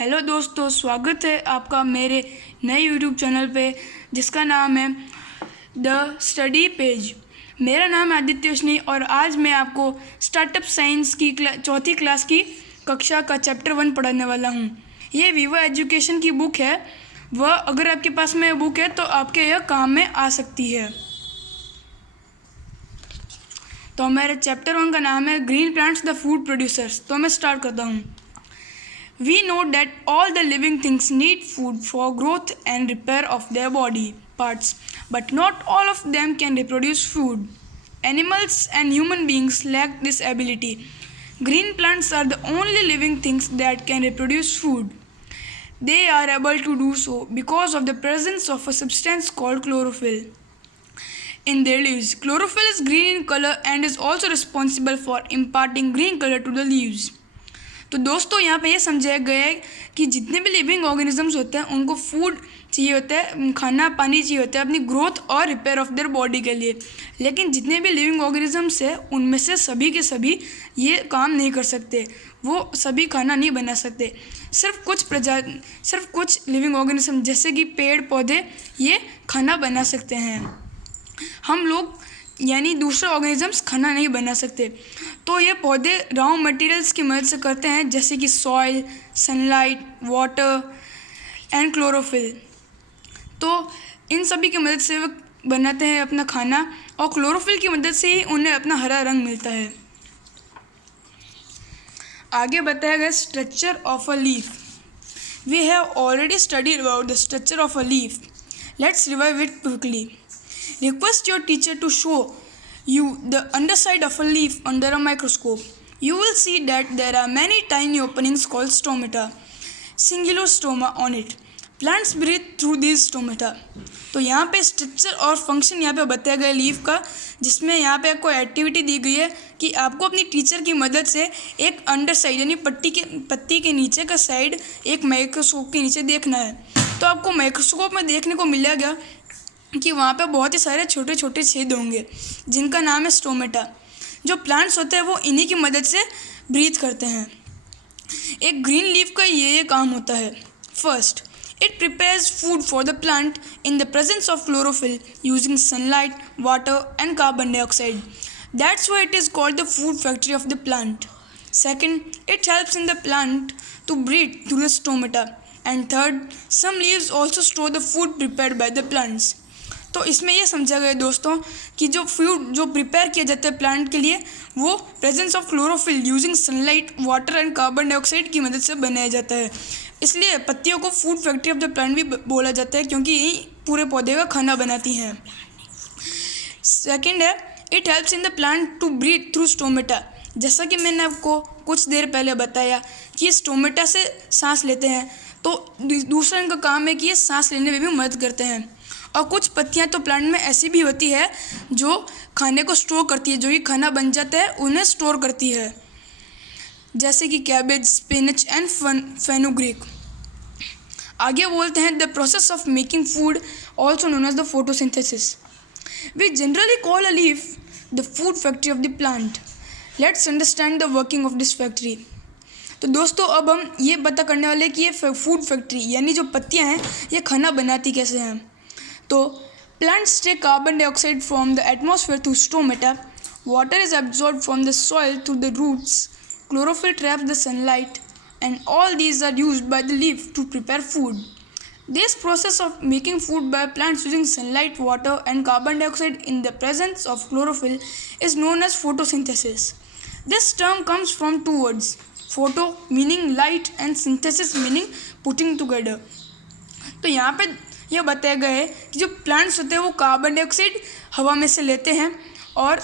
Hello दोस्तों, स्वागत है आपका मेरे नए यूट्यूब चैनल पे जिसका नाम है द स्टडी पेज। मेरा नाम है आदित्य उसनी और आज मैं आपको स्टार्टअप साइंस की चौथी क्लास की कक्षा का चैप्टर 1 पढ़ाने वाला हूँ। ये विवा एजुकेशन की बुक है। वह अगर आपके पास में बुक है तो आपके यह काम में आ सकती है। तो मेरे चैप्टर 1 का नाम है green plants the food producers. तो मैं स्टार्ट करता हूँ। We know that all the living things need food for growth and repair of their body parts, but not all of them can reproduce food. Animals and human beings lack this ability. Green plants are the only living things that can reproduce food. They are able to do so because of the presence of a substance called chlorophyll in their leaves. Chlorophyll is green in color and is also responsible for imparting green color to the leaves. तो दोस्तों यहाँ पे ये समझाया गया है कि जितने भी लिविंग ऑर्गेनिजम्स होते हैं उनको फूड चाहिए होता है, खाना पानी चाहिए होता है अपनी ग्रोथ और रिपेयर ऑफ देयर बॉडी के लिए। लेकिन जितने भी लिविंग ऑर्गेनिजम्स हैं उनमें से सभी के सभी ये काम नहीं कर सकते, वो सभी खाना नहीं बना सकते। सिर्फ कुछ लिविंग ऑर्गेनिज्म जैसे कि पेड़ पौधे ये खाना बना सकते हैं। हम लोग यानी दूसरे ऑर्गेनिजम्स खाना नहीं बना सकते। तो ये पौधे रॉ मटेरियल्स की मदद से करते हैं जैसे कि soil, sunlight, water and chlorophyll. तो इन सभी की मदद से वो बनाते हैं अपना खाना और क्लोरोफिल की मदद से ही उन्हें अपना हरा रंग मिलता है। आगे बताया गया structure of a leaf. We have already studied about the structure of a leaf. Let's revive it quickly. Request your teacher to show you the underside of a leaf under a microscope. You will see that there are many tiny openings called stomata, singular stoma on it. Plants breathe through these stomata. तो यहाँ पे structure और function यहाँ पे बताया गया leaf का, जिसमें यहाँ पे आपको एक्टिविटी दी गई है कि आपको अपनी टीचर की मदद से एक अंडर साइड यानी पत्ती के नीचे का साइड एक माइक्रोस्कोप के नीचे देखना है। तो आपको माइक्रोस्कोप में देखने को मिला गया कि वहाँ पे बहुत ही सारे छोटे छोटे छेद होंगे जिनका नाम है स्टोमेटा। जो प्लांट्स होते हैं वो इन्हीं की मदद से ब्रीथ करते हैं। एक ग्रीन लीफ का ये काम होता है। First, it prepares food for the plant in the presence of chlorophyll using sunlight, water and carbon dioxide. That's why it is called the food factory of the plant. Second, it helps in the plant to breathe through the stomata. And third, some leaves also store the food prepared by the plants. तो इसमें यह समझा गया दोस्तों कि जो food जो prepare किया जाता है प्लांट के लिए वो presence of chlorophyll using sunlight, water and carbon dioxide की मदद से बनाया जाता है। इसलिए पत्तियों को food factory of the plant भी बोला जाता है क्योंकि यही पूरे पौधे का खाना बनाती हैं। सेकेंड है, it helps in the plant to breathe through stomata. जैसा कि मैंने आपको कुछ देर पहले बताया कि ये स्टोमेटा से सांस लेते हैं, तो दूसरा इनका काम है कि ये सांस लेने में भी मदद करते हैं। और कुछ पत्तियां तो प्लांट में ऐसी भी होती है जो खाने को स्टोर करती है, जो कि खाना बन जाता है उन्हें स्टोर करती है, जैसे कि कैबेज, स्पिनच एंड फेनुग्रीक। आगे बोलते हैं the process of making food also known as the photosynthesis. We generally call a leaf the food factory of the plant. Let's understand the working of this factory. तो दोस्तों अब हम ये पता करने वाले कि ये फूड फैक्ट्री यानी जो पत्तियाँ हैं ये खाना बनाती कैसे हैं। तो plants take carbon dioxide from the atmosphere through stomata, water is absorbed from the soil through the roots, chlorophyll traps the sunlight, and all these are used by the leaf to prepare food. This process of making food by plants using sunlight, water, and carbon dioxide in the presence of chlorophyll is known as photosynthesis. This term comes from two words, photo meaning light and synthesis meaning putting together. तो यहाँ पे यह बताया गया है कि जो plants होते हैं वो कार्बन डाइऑक्साइड हवा में से लेते हैं और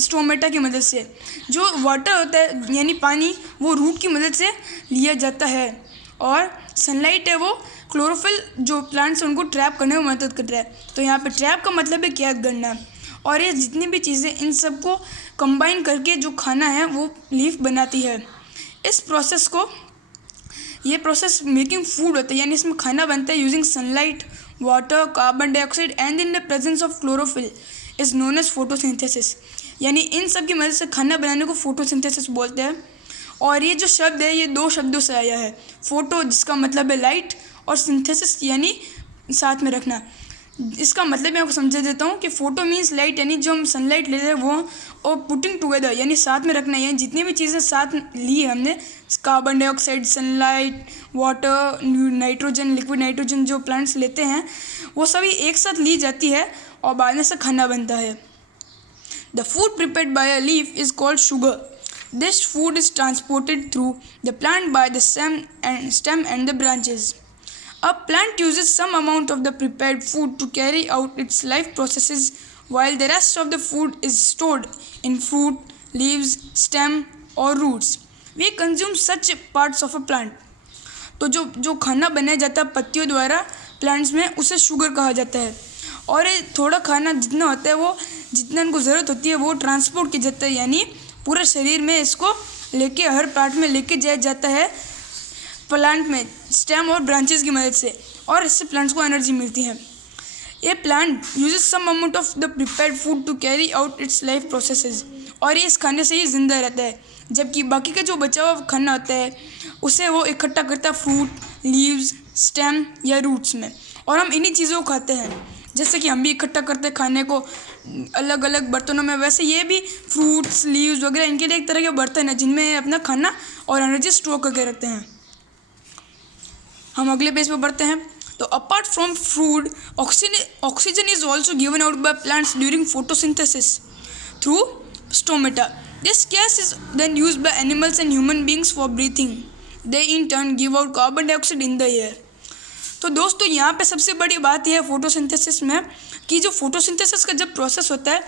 स्टोमेटा की मदद से, जो वाटर होता है यानी पानी वो रूट की मदद से लिया जाता है, और सनलाइट है वो क्लोरोफिल जो प्लांट्स हैं उनको ट्रैप करने में मदद करता है। तो यहाँ पे ट्रैप का मतलब है कैद करना, और ये जितनी भी चीज़ें इन सबको कंबाइन करके जो खाना है वो लीफ बनाती है। इस प्रोसेस को ये प्रोसेस मेकिंग फूड होता है यानी इसमें खाना बनता है using sunlight, water, carbon dioxide and in the presence of chlorophyll is known as photosynthesis. यानी इन सब की मदद से खाना बनाने को फोटोसिंथेसिस बोलते हैं। और ये जो शब्द है ये 2 शब्दों से आया है, फोटो जिसका मतलब है लाइट और सिंथेसिस यानी साथ में रखना। इसका मतलब मैं आपको समझा देता हूँ कि फोटो मीन्स लाइट, यानी जो हम सनलाइट ले रहे हैं वो, और पुटिंग टुगेदर यानी साथ में रखना, यानी जितनी भी चीज़ें साथ ली है हमने, carbon dioxide, sunlight, water, nitrogen, liquid nitrogen जो प्लांट्स लेते हैं वो सभी एक साथ ली जाती है और बाद में से खाना बनता है। The food prepared bye a leaf is called sugar. This food is transported through the plant by the stem and the branches. A plant uses some amount of the prepared food to carry out its life processes, while the rest of the food is stored in fruit, leaves, stem or roots. We consume such parts of a plant. तो जो खाना बनाया जाता है पत्तियों द्वारा plants में, उसे शुगर कहा जाता है। और ये थोड़ा खाना जितना होता है वो जितना उनको ज़रूरत होती है वो ट्रांसपोर्ट किया जाता है, यानी पूरे शरीर में इसको लेके हर पार्ट में लेके जाया जाता है प्लांट में स्टेम और ब्रांचेस की मदद से, और इससे प्लांट्स को एनर्जी मिलती है। ये plant uses some amount of the prepared food to carry out its life processes, और ये इस खाने से ही जिंदा रहता है, जबकि बाकी का जो बचा हुआ खाना होता है उसे वो इकट्ठा करता है फ्रूट, लीव्स, स्टेम या रूट्स में, और हम इन्हीं चीज़ों को खाते हैं। जैसे कि हम भी इकट्ठा करते हैं खाने को अलग अलग बर्तनों में, वैसे ये भी फ्रूट्स, लीव्स वगैरह इनके लिए एक तरह के बर्तन है जिनमें अपना खाना और एनर्जी स्टोर करके रखते हैं। हम अगले पेज पे बढ़ते हैं। तो apart from food, oxygen is also given out by plants during photosynthesis through stomata. This gas is then used by animals and human beings for breathing. They in turn give out carbon dioxide in the air. तो दोस्तों यहाँ पे सबसे बड़ी बात यह है photosynthesis में कि जो फोटोसिंथेसिस का जब प्रोसेस होता है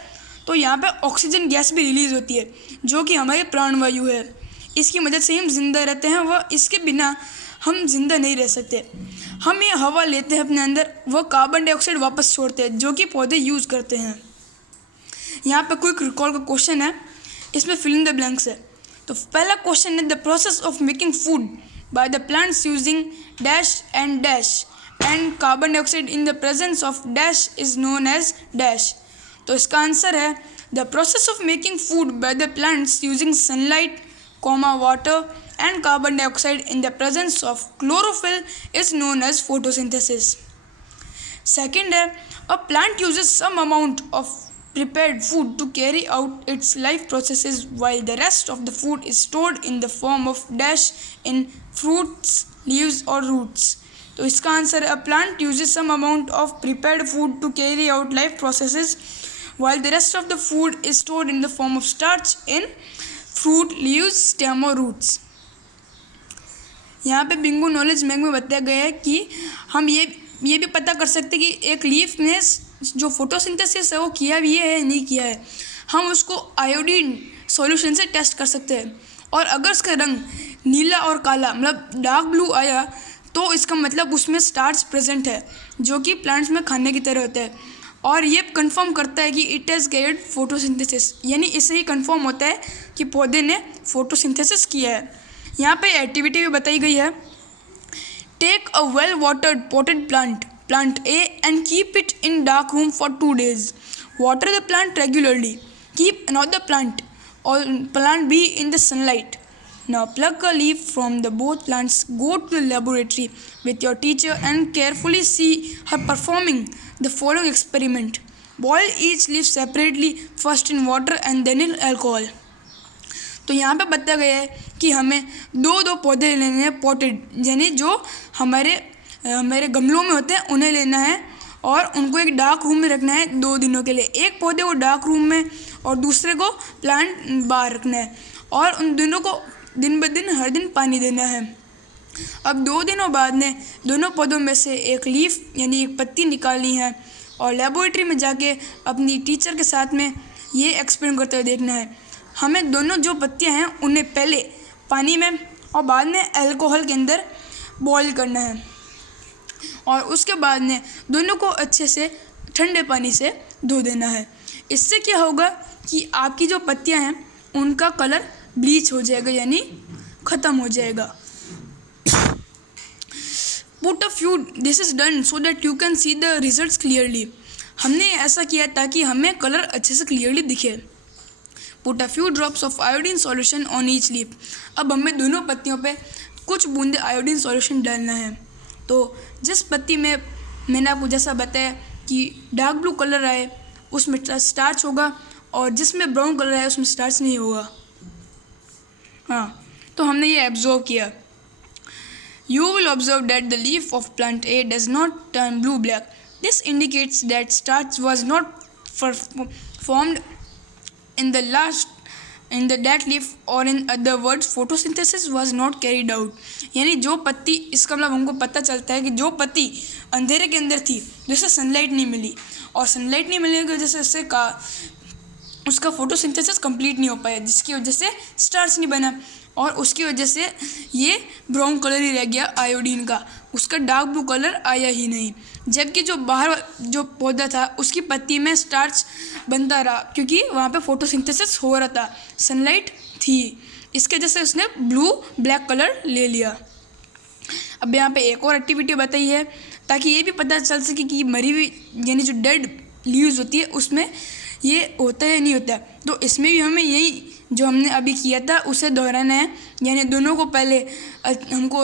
तो यहाँ पे ऑक्सीजन गैस भी रिलीज़ होती है जो कि हमारी प्राणवायु है। इसकी मदद से हम जिंदा रहते हैं, वह इसके बिना हम जिंदा नहीं रह सकते। हम ये हवा लेते हैं अपने अंदर, वह कार्बन डाइऑक्साइड वापस छोड़ते हैं जो कि पौधे यूज़ करते हैं। यहाँ पे क्विक रिकॉल का क्वेश्चन है, इसमें फिल इन द ब्लैंक्स है। तो पहला क्वेश्चन है the process of making food by the plants using dash and carbon dioxide in the presence of dash is known as dash. तो इसका आंसर है the process of making food by the plants using sunlight, water and carbon dioxide in the presence of chlorophyll is known as photosynthesis. Second है a plant uses some amount of prepared food to carry out its life processes while the rest of the food is stored in the form of dash in fruits, leaves or roots. तो इसका answer है a plant uses some amount of prepared food to carry out life processes while the rest of the food is stored in the form of starch in fruit, leaves, stem or roots. यहाँ पे Bingo knowledge mag में बताया गया है कि हम ये भी पता कर सकते हैं कि एक लीफ ने जो फोटोसिंथेसिस है वो किया भी है नहीं किया है। हम उसको आयोडीन सॉल्यूशन से टेस्ट कर सकते हैं, और अगर उसका रंग नीला और काला मतलब डार्क ब्लू आया तो इसका मतलब उसमें स्टार्च प्रेजेंट है जो कि प्लांट्स में खाने की तरह होता है, और ये कंफर्म करता है कि इट हैज़ कैरिड फोटोसिंथेसिस, यानी इससे ही कंफर्म होता है कि पौधे ने फोटोसिंथेसिस किया है। यहाँ पे एक्टिविटी भी बताई गई है। Take a well watered potted plant A and keep it in dark room for 2 days. Water the plant regularly. Keep another plant B in the sunlight. Now pluck a leaf from the both plants. Go to the laboratory with your teacher and carefully see her performing the following experiment. Boil each leaf separately, first in water and then in alcohol. तो यहाँ पे बताया गया है कि हमें दो पौधे लेने हैं पॉटेड, यानी जो हमारे गमलों में होते हैं उन्हें लेना है, और उनको एक डार्क रूम में रखना है 2 दिनों के लिए। एक पौधे को डार्क रूम में और दूसरे को प्लांट बाहर रखना है, और उन दोनों को दिन ब दिन हर दिन पानी देना है। अब 2 दिनों बाद में दोनों पौधों में से एक लीफ यानी एक पत्ती निकालनी है, और लेबोरेटरी में जाके अपनी टीचर के साथ में ये एक्सपेरिमेंट करते हुए देखना है। हमें दोनों जो पत्तियाँ हैं उन्हें पहले पानी में और बाद में अल्कोहल के अंदर बॉईल करना है, और उसके बाद में दोनों को अच्छे से ठंडे पानी से धो देना है। इससे क्या होगा कि आपकी जो पत्तियां हैं उनका कलर ब्लीच हो जाएगा, यानी ख़त्म हो जाएगा। Put a few this is done so that you can see the results clearly. हमने ऐसा किया ताकि हमें कलर अच्छे से क्लियरली दिखे. Put a few drops of iodine solution on each leaf. अब हमें दोनों पत्तियों पे कुछ बूंदे आयोडीन सॉल्यूशन डालना है। तो जिस पत्ती में मैंने आपको जैसा बताया कि डार्क ब्लू कलर आए उसमें स्टार्च होगा, और जिसमें ब्राउन कलर आए उसमें स्टार्च नहीं होगा। हाँ, तो हमने ये ऑब्जर्व किया। You will observe that the leaf of plant A does not turn blue-black. This indicates that starch was not formed in that leaf, or in other words, photosynthesis was not carried out. यानी जो पत्ती, इसका मतलब हमको पता चलता है कि जो पत्ती अंधेरे के अंदर थी, जिसे सनलाइट नहीं मिली, और सनलाइट नहीं मिलने की वजह से उसका फोटोसिंथेसिस कंप्लीट नहीं हो पाया, जिसकी वजह से स्टार्च नहीं बना, और उसकी वजह से ये ब्राउन कलर ही रह गया आयोडीन का, उसका डार्क ब्लू कलर आया ही नहीं। जबकि जो बाहर जो पौधा था उसकी पत्ती में स्टार्च बनता रहा, क्योंकि वहाँ पे फोटोसिंथेसिस हो रहा था, सनलाइट थी, इसके वजह से उसने ब्लू ब्लैक कलर ले लिया। अब यहाँ पे एक और एक्टिविटी बताई है ताकि ये भी पता चल सके कि मरी हुई यानी जो डेड लीव्स होती है उसमें ये होता है नहीं होता। तो इसमें भी हमें यही जो हमने अभी किया था उसे दोहराना है। यानी दोनों को पहले हमको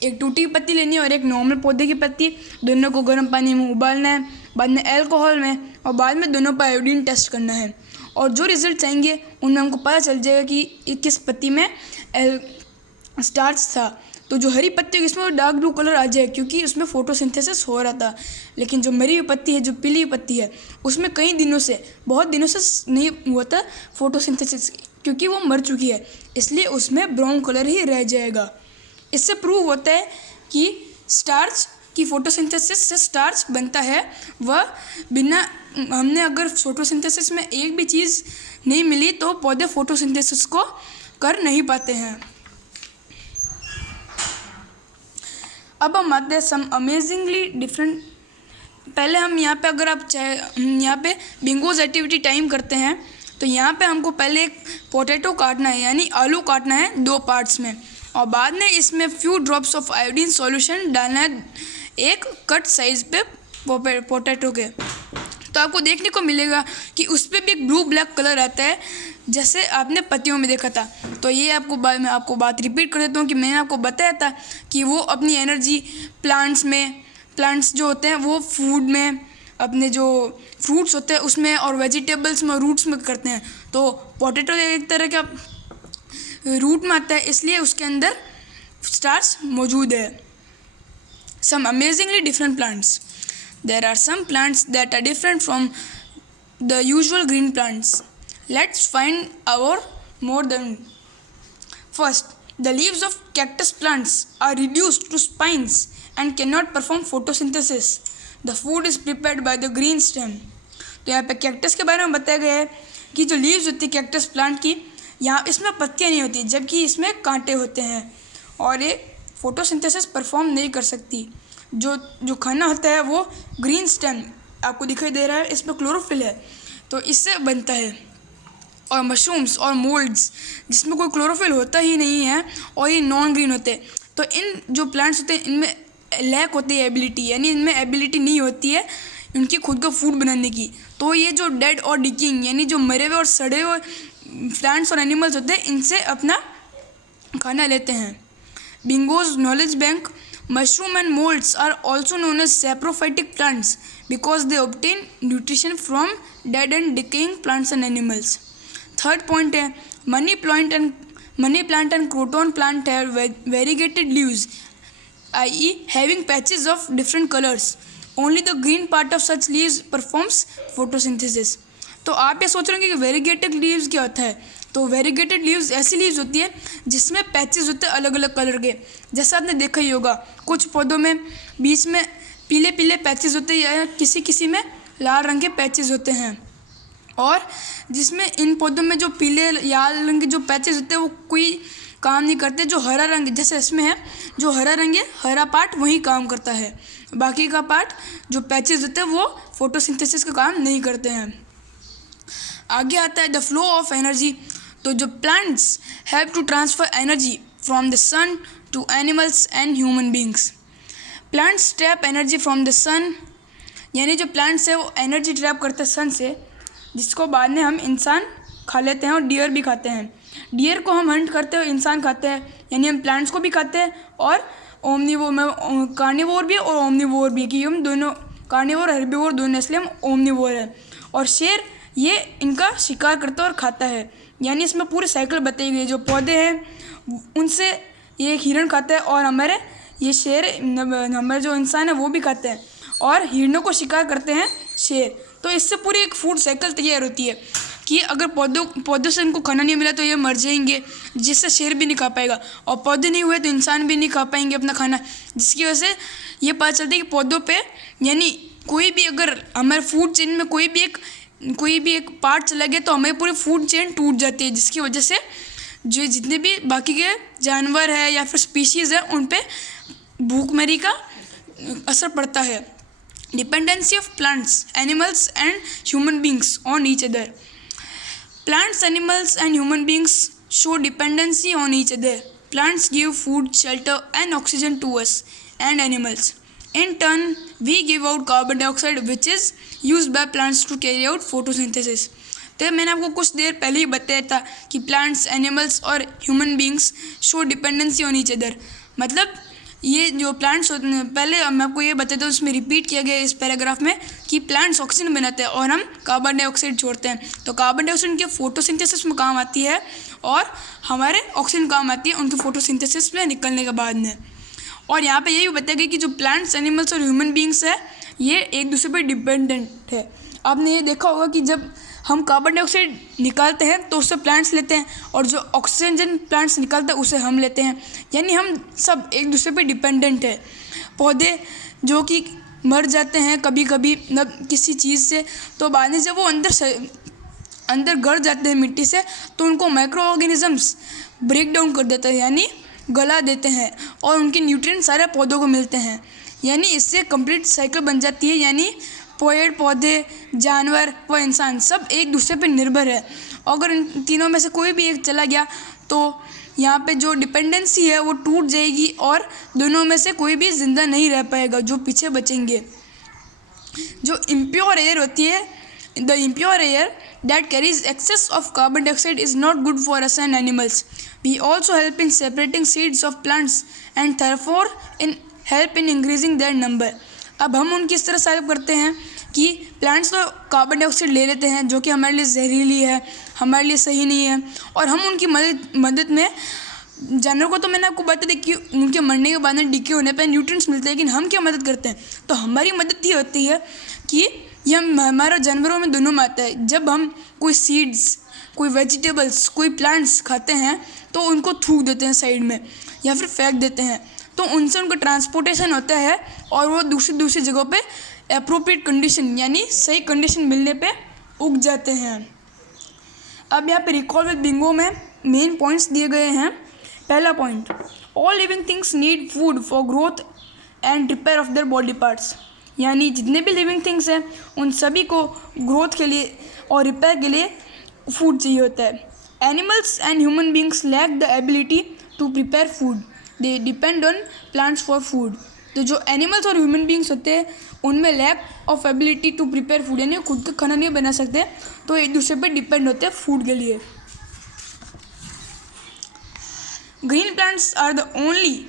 एक टूटी की पत्ती लेनी है और एक नॉर्मल पौधे की पत्ती, दोनों को गर्म पानी में उबालना है, बाद में अल्कोहल में, और बाद में दोनों पर आयोडीन टेस्ट करना है। और जो रिजल्ट आएंगे उनमें हमको पता चल जाएगा कि किस पत्ती में स्टार्च था। तो जो हरी पत्ती है इसमें डार्क ब्लू कलर आ जाए क्योंकि उसमें फोटोसिंथेसिस हो रहा था। लेकिन जो मरी हुई पत्ती है, जो पीली हुई पत्ती है, उसमें कई दिनों से, बहुत दिनों से नहीं हुआ था फोटोसिंथेसिस, क्योंकि वो मर चुकी है, इसलिए उसमें ब्राउन कलर ही रह जाएगा। इससे प्रूव होता है कि स्टार्च की फोटोसिंथेसिस से स्टार्च बनता है, वह बिना हमने अगर फोटोसिंथेसिस में एक भी चीज़ नहीं मिली तो पौधे फोटोसिंथेसिस को कर नहीं पाते हैं। अब हम आते हैं सम अमेजिंगली डिफरेंट। पहले हम यहाँ पे अगर आप चाहे यहाँ पे बिंगोज एक्टिविटी टाइम करते हैं तो यहाँ पे हमको पहले एक पोटैटो काटना है, यानी आलू काटना है 2 पार्ट्स में, और बाद में इसमें few drops of iodine solution डालना है एक कट साइज पे पोटैटो के। तो आपको देखने को मिलेगा कि उस पर भी एक ब्लू ब्लैक कलर आता है जैसे आपने पत्तियों में देखा था। तो ये मैं आपको बात रिपीट कर देता हूँ कि मैंने आपको बताया था कि वो अपनी एनर्जी प्लांट्स जो होते हैं वो फूड में, अपने जो फ्रूट्स होते हैं उसमें, और वेजिटेबल्स में, रूट्स में करते हैं। तो पोटैटो एक तरह का रूट में आता है, इसलिए उसके अंदर स्टार्च मौजूद है। Some amazingly different plants. There are some plants that are different from the usual green plants. Let's find out more than. First, the leaves of cactus plants are reduced to spines and cannot perform photosynthesis. The food is prepared by the green stem. तो यहाँ पे cactus के बारे में बताया गया है कि जो लीव्स होती है कैक्टस प्लांट की, यहाँ इसमें पत्तियाँ नहीं होती, जबकि इसमें कांटे होते हैं और ये फोटोसिंथेसिस परफॉर्म नहीं कर सकती। जो खाना होता है वो ग्रीन स्टेम आपको दिखाई दे रहा है, इसमें क्लोरोफिल है, तो इससे बनता है। और मशरूम्स और मोल्ड्स जिसमें कोई क्लोरोफिल होता ही नहीं है और ये नॉन ग्रीन होते हैं, तो इन जो प्लांट्स होते हैं इनमें लैक होती है एबिलिटी, यानी इनमें एबिलिटी नहीं होती है उनकी खुद का फूड बनाने की। तो ये जो डेड और डिकिंग यानी जो मरे हुए और सड़े हुए प्लांट्स और एनिमल्स होते हैं इनसे अपना खाना लेते हैं। Bingo's knowledge bank. Mushroom and molds are also known as saprophytic plants because they obtain nutrition from dead and decaying plants and animals. Third point है money plant and croton plant have variegated leaves, i.e. having patches of different colors. Only the green part of such leaves performs photosynthesis. तो आप ये सोच रहे हैं कि variegated leaves क्या होता है। तो वेरीगेटेड लीव्स ऐसी लीव्स होती है जिसमें पैचेस होते हैं अलग अलग कलर के, जैसा आपने देखा ही होगा कुछ पौधों में बीच में पीले पीले पैचेस होते हैं या किसी में लाल रंग के पैचेस होते हैं। और जिसमें इन पौधों में जो पीले लाल रंग के जो पैचेस होते हैं वो कोई काम नहीं करते। जो हरा रंग जैसे इसमें है, जो हरा रंग है हरा पार्ट वही काम करता है, बाकी का पार्ट जो पैचेस होते हैं वो फोटोसिंथेसिस का काम नहीं करते हैं। आगे आता है द फ्लो ऑफ एनर्जी। तो जो plants have to transfer energy from the sun to animals and human beings. Plants trap energy from the sun, यानी जो प्लांट्स है वो एनर्जी ट्रैप करते हैं सन से, जिसको बाद में हम इंसान खा लेते हैं और डियर भी खाते हैं। डियर को हम हंट करते हैं, इंसान खाते हैं, यानी हम प्लांट्स को भी खाते हैं और ओमनीवोर में कार्निवोर भी और ओमनीवोर भी, कि हम दोनों कार्निवोर हेर्बिवोर दोनों, इसलिए हम ओमनीवोर हैं। और शेर ये इनका शिकार करता है और खाता है, यानी इसमें पूरी साइकिल बताई गई। जो पौधे हैं उनसे ये एक हिरण खाता है और हमारे ये शेर, हमारे जो इंसान है वो भी खाते हैं और हिरणों को शिकार करते हैं शेर। तो इससे पूरी एक फूड साइकिल तैयार होती है कि अगर पौधों से इनको खाना नहीं मिला तो ये मर जाएंगे, जिससे शेर भी नहीं खा पाएगा, और पौधे नहीं हुए तो इंसान भी नहीं खा पाएंगे अपना खाना, जिसकी वजह से ये पता चलता है कि पौधों पे, यानी कोई भी अगर हमारे फूड चेन में कोई भी एक पार्ट चला गया तो हमारी पूरी फूड चेन टूट जाती है, जिसकी वजह से जो जितने भी बाकी के जानवर है या फिर स्पीशीज़ है उन पे भूखमरी का असर पड़ता है। Dependency of plants, animals and human beings on each other. Plants, animals and human beings show dependency on each other. Plants give food, shelter and oxygen to us and animals. In turn, we give out carbon dioxide which is used by plants to carry out photosynthesis. तो मैंने आपको कुछ देर पहले ही बताया था कि plants, animals और human beings show dependency on each other. मतलब ये जो प्लांट्स होते हैं, पहले मैं आपको ये बताता हूँ, उसमें रिपीट किया गया इस पैराग्राफ में कि प्लांट्स ऑक्सीजन बनाते हैं और हम कार्बन डाइऑक्साइड छोड़ते हैं। तो कार्बन डाइऑक्साइड उनके फोटोसिंथेसिस में काम आती है और हमारे ऑक्सीजन काम आती है उनके फोटोसिंथेसिस में निकलने के बाद में। और यहाँ पे ये भी बताया गया कि जो प्लांट्स, एनिमल्स और ह्यूमन बींग्स है ये एक दूसरे पर डिपेंडेंट है। आपने ये देखा होगा कि जब हम कार्बन डाइऑक्साइड निकालते हैं तो उससे प्लांट्स लेते हैं और जो ऑक्सीजन प्लांट्स निकालते हैं उसे हम लेते हैं, यानी हम सब एक दूसरे पे डिपेंडेंट है। पौधे जो कि मर जाते हैं कभी कभी किसी चीज़ से, तो बाद में जब वो अंदर गड़ जाते हैं मिट्टी से तो उनको माइक्रो ऑर्गेनिजम्स ब्रेक डाउन कर देते हैं, यानी गला देते हैं और उनके न्यूट्रिएंट सारे पौधों को मिलते हैं, यानी इससे कंप्लीट साइकिल बन जाती है। यानी पेड़, पौधे, जानवर व इंसान सब एक दूसरे पर निर्भर है। अगर इन तीनों में से कोई भी एक चला गया तो यहाँ पे जो डिपेंडेंसी है वो टूट जाएगी और दोनों में से कोई भी ज़िंदा नहीं रह पाएगा, जो पीछे बचेंगे। जो इम्प्योर एयर होती है, the impure air that carries excess of carbon dioxide is not good for us and animals. We also help in separating seeds of plants and therefore help in increasing their number. अब हम उनकी इस तरह से help करते हैं कि plants तो कार्बन डाइऑक्साइड ले लेते हैं जो कि हमारे लिए जहरीली है, हमारे लिए सही नहीं है, और हम उनकी मदद में जानवरों को तो मैंने आपको बता दी कि उनके मरने के बाद में डिके होने पर न्यूट्रिएंट्स मिलते हैं, लेकिन हम क्या मदद करते हैं, तो हमारी मदद ये होती है कि ये हमारा जानवरों में दोनों में आता है। जब हम कोई सीड्स, कोई वेजिटेबल्स, कोई प्लांट्स खाते हैं तो उनको थूक देते हैं साइड में या फिर फेंक देते हैं, तो उनसे उनका ट्रांसपोर्टेशन होता है और वो दूसरी जगहों पे एप्रोप्रिएट कंडीशन, यानी सही कंडीशन मिलने पे उग जाते हैं। अब यहाँ पे रिकॉल विद बिंगो में मेन पॉइंट्स दिए गए हैं। पहला point, all living things need food for growth and repair of their body parts, यानी जितने भी लिविंग थिंग्स हैं उन सभी को ग्रोथ के लिए और रिपेयर के लिए फूड चाहिए होता है। Animals and human beings lack the ability to prepare food, they depend on plants for food. तो जो एनिमल्स और ह्यूमन बींग्स होते हैं उनमें lack of ability to prepare food, यानी खुद का खाना नहीं बना सकते, तो एक दूसरे पर डिपेंड होते हैं फूड के लिए। Green plants are the only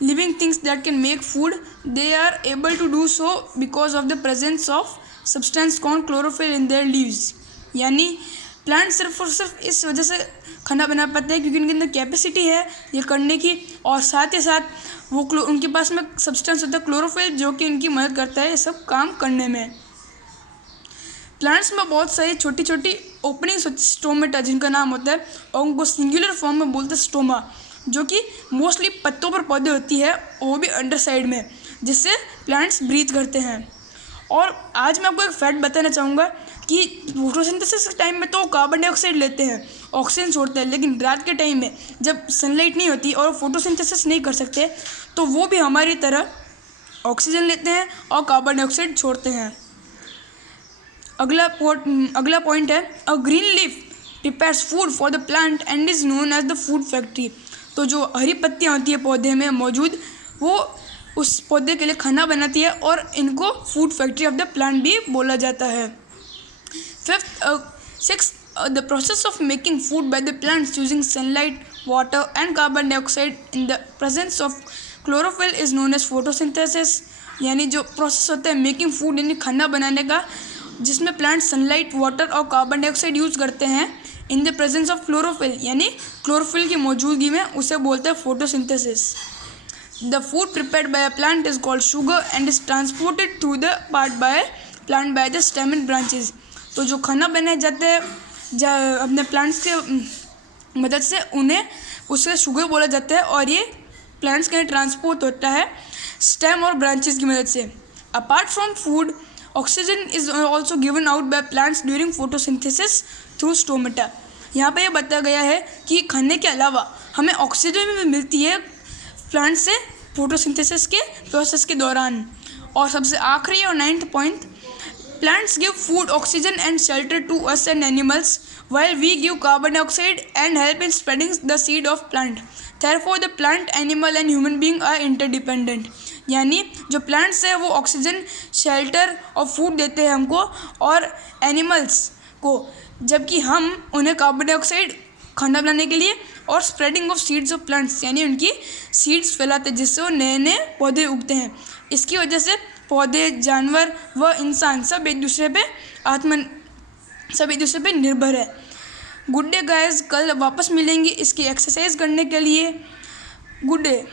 living things that can make food. They are able to do so because of the presence of substance called chlorophyll in their leaves. यानी प्लांट सिर्फ और सिर्फ इस वजह से खाना बना पाते हैं क्योंकि उनके अंदर कैपेसिटी है ये करने की, और साथ ही साथ वो उनके पास में सब्सटेंस होता है क्लोरोफिल, जो कि उनकी मदद करता है ये सब काम करने में। प्लांट्स में बहुत सारी छोटी छोटी ओपनिंग्स होती है, स्टोमेटा जिनका नाम होता है, और उनको सिंगुलर फॉर्म में बोलते हैं स्टोमा, जो कि मोस्टली पत्तों पर पौधे होती है, वो भी अंडर साइड में, जिससे प्लांट्स ब्रीथ करते हैं। और आज मैं आपको एक फैक्ट बताना चाहूँगा कि फोटोसिंथेसिस के टाइम में तो कार्बन डाइऑक्साइड लेते हैं, ऑक्सीजन छोड़ते हैं, लेकिन रात के टाइम में जब सनलाइट नहीं होती और फोटोसिंथेसिस नहीं कर सकते तो वो भी हमारी तरह ऑक्सीजन लेते हैं और कार्बन डाइऑक्साइड छोड़ते हैं। अगला पॉइंट है, a green leaf prepares food for the plant and is known as the food factory. तो जो हरी पत्तियाँ होती है पौधे में मौजूद, वो उस पौधे के लिए खाना बनाती है और इनको food factory of the plant भी बोला जाता है। Sixth The process of making food by the plants using sunlight, water and carbon dioxide in the presence of chlorophyll is known as photosynthesis. यानी जो प्रोसेस होता है मेकिंग फूड यानी खाना बनाने का, जिसमें प्लांट सनलाइट, वाटर और कार्बन डाइऑक्साइड यूज़ करते हैं इन द प्रेजेंस ऑफ क्लोरोफिल, यानी क्लोरोफिल की मौजूदगी में, उसे बोलते हैं photosynthesis. The food prepared bye a plant is called sugar and is transported through the part by plant by the stem and branches. तो जो खाना बनाए जाते हैं अपने प्लांट्स के मदद से, उन्हें उससे शुगर बोला जाता है और ये प्लांट्स के लिए ट्रांसपोर्ट होता है स्टेम और ब्रांचेस की मदद से. Apart from food, oxygen is also given out by plants during photosynthesis through stomata. यहाँ पे ये बताया गया है कि खाने के अलावा हमें ऑक्सीजन भी मिलती है प्लांट से फोटोसिंथेसिस के प्रोसेस के दौरान. और सबसे आखिरी और 9th point, plants give food, oxygen and shelter to us and animals while we give carbon dioxide and help in spreading the seed of plant. Therefore the plant, animal and human being are interdependent. यानी जो plants है वो oxygen, shelter और food देते हैं हमको और animals को, जबकि हम उन्हें कार्बन डाइऑक्साइड खाना बनाने के लिए और spreading of seeds of plants यानी उनकी सीड्स फैलाते हैं जिससे वो नए नए पौधे उगते हैं. इसकी वजह से पौधे, जानवर व इंसान सब एक दूसरे पे निर्भर है. गुड डे गाइस, कल वापस मिलेंगे इसकी एक्सरसाइज करने के लिए. Good day.